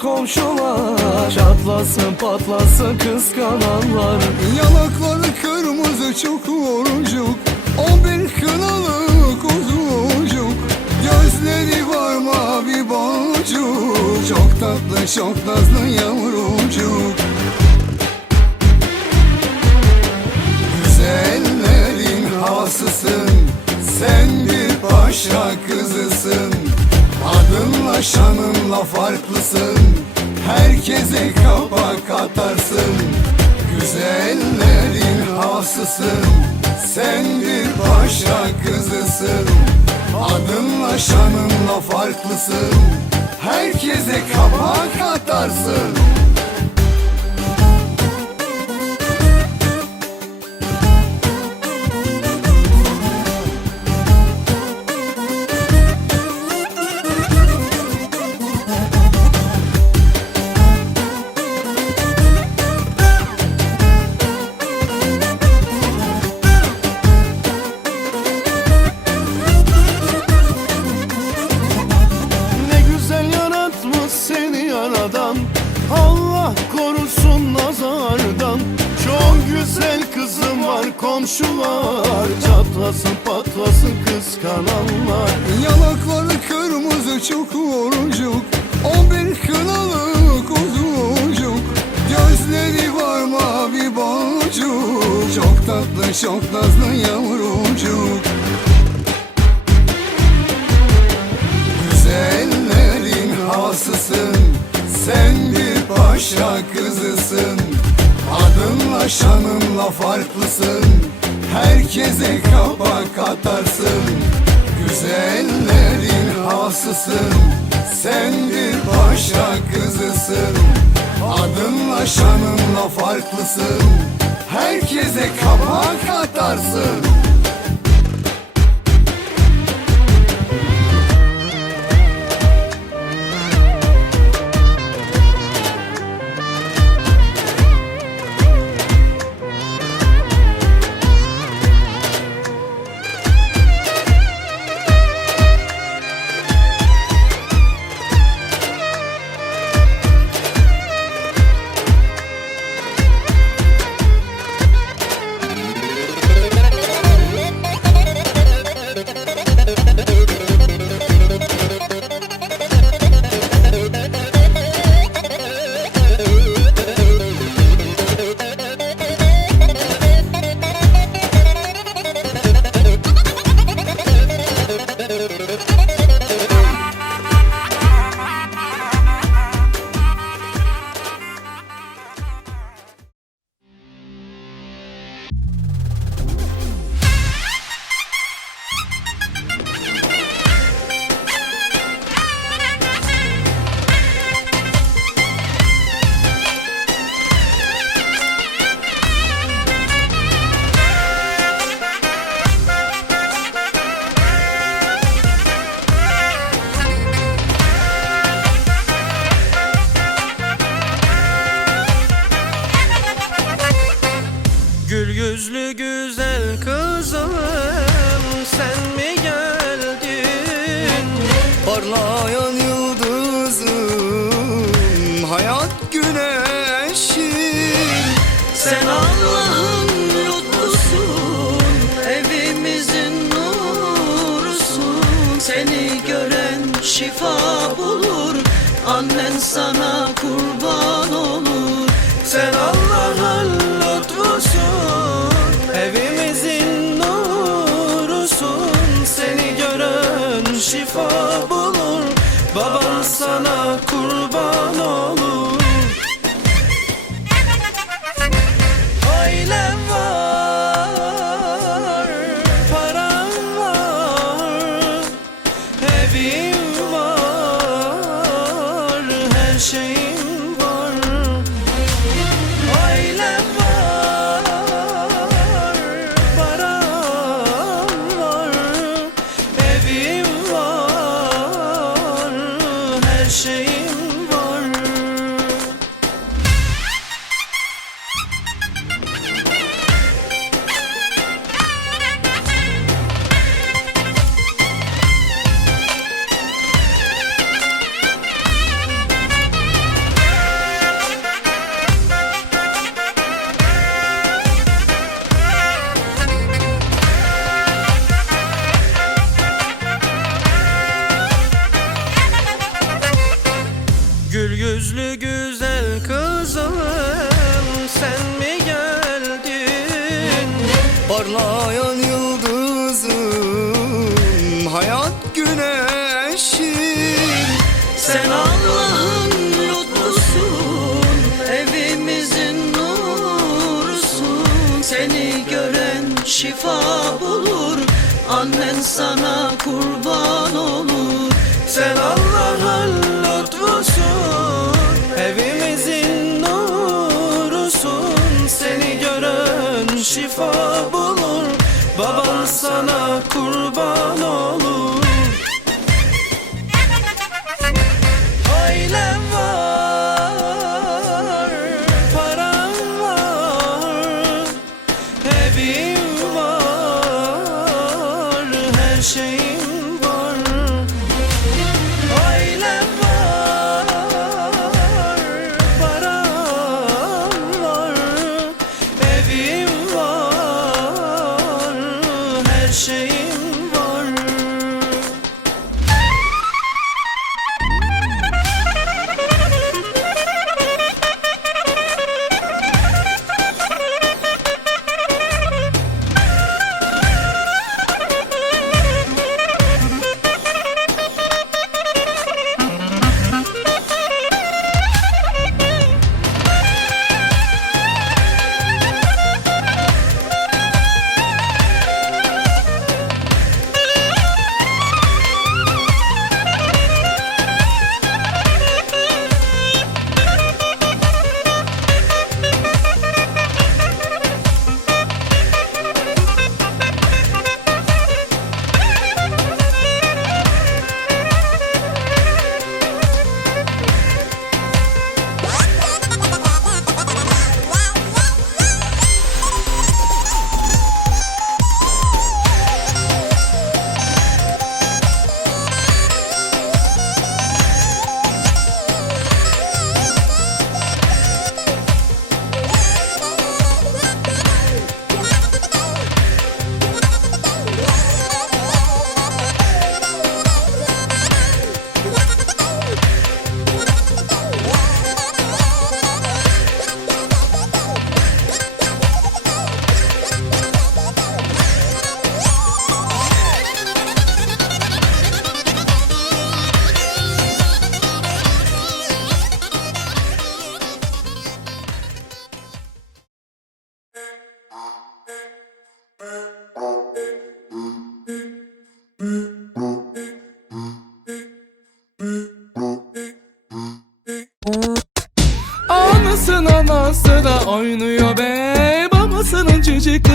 komşular. Çatlasın patlasın kıskananlar. Yanakları kırmızı çok orucuk O bir kınalı kuzucuk Gözleri var mavi boncuk. Çok tatlı çok nazlı yavrucuk. Güzellerin hasısın Sen bir paşa kızısın Adınla şanınla farklısın. Herkese kapak atarsın Güzellerin hasısın Sen bir paşa kızısın. Adınla şanınla farklısın. Herkese kapak atarsın komşular Çatlasın patlasın kıskananlar. Yanakları kırmızı çok orucuk O bir kınalı kuzucuk Gözleri var mavi boncuk Çok tatlı çok nazlı yavrucuk. Güzellerin hasısın Sen bir paşa kızısın Adınla şanınla farklısın. Herkese kapak atarsın Güzellerin hasısın. Sen bir paşa kızısın. Adınla şanınla farklısın. Herkese kapak atarsın Sen Allah'ın lütfusun Evimizin nurusun. Seni gören şifa bulur Annen sana kurban olur. Sen Allah'ın lütfusun Evimizin nurusun. Seni gören şifa bulur Baban sana kurban olur Hayat güneşim Sen Allah'ın lütfusun Evimizin nurusun. Seni gören şifa bulur Annen sana kurban olur. Sen Allah'ın lütfusun Evimizin nurusun. Seni gören şifa bulur Baban sana kurban olur. Ailem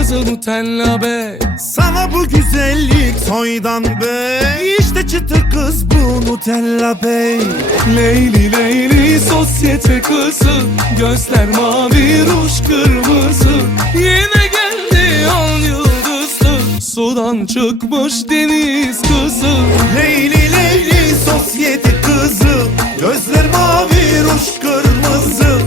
cici kızı Nutella be. Sana bu güzellik soydan bey İşte çıtır kız bu Nutella bey. Leyli Leyli sosyete kızı. Gözler mavi ruj kırmızı. Yine geldi on yıldızlı. Sudan çıkmış deniz kızı. Leyli Leyli sosyete kızı. Gözler mavi ruj kırmızı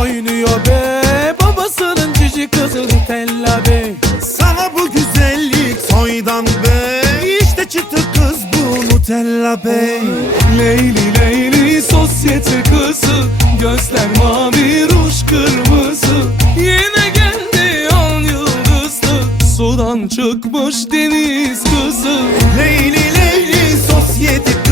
oynuyor be. Babasının cici kızı Nutella be. Sana bu güzellik soydan bey İşte çıtır kız bu Nutella bey Leyli Leyli sosyete kızı. Gözler mavi ruj kırmızı. Yine geldi on yıldızlı. Sudan çıkmış deniz kızı. Leyli Leyli sosyete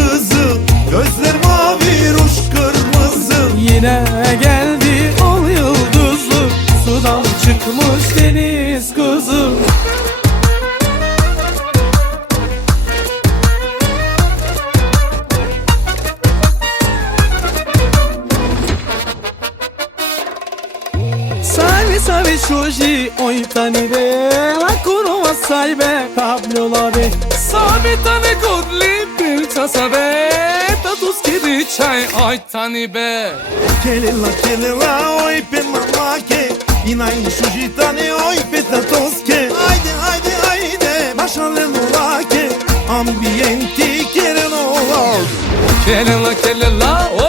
Salve, salve, Shoji, oitani de. La kuruma salve, Pablo labe Sabe tane godli, pilça sabe Tatus kedi çay, oitani be. Kelila kelila oi pe mamake Inai shujitane oj petatoske Ajde, ajde, ajde Mašale novake Ambienti kere novak Kelela kelela oy be mamake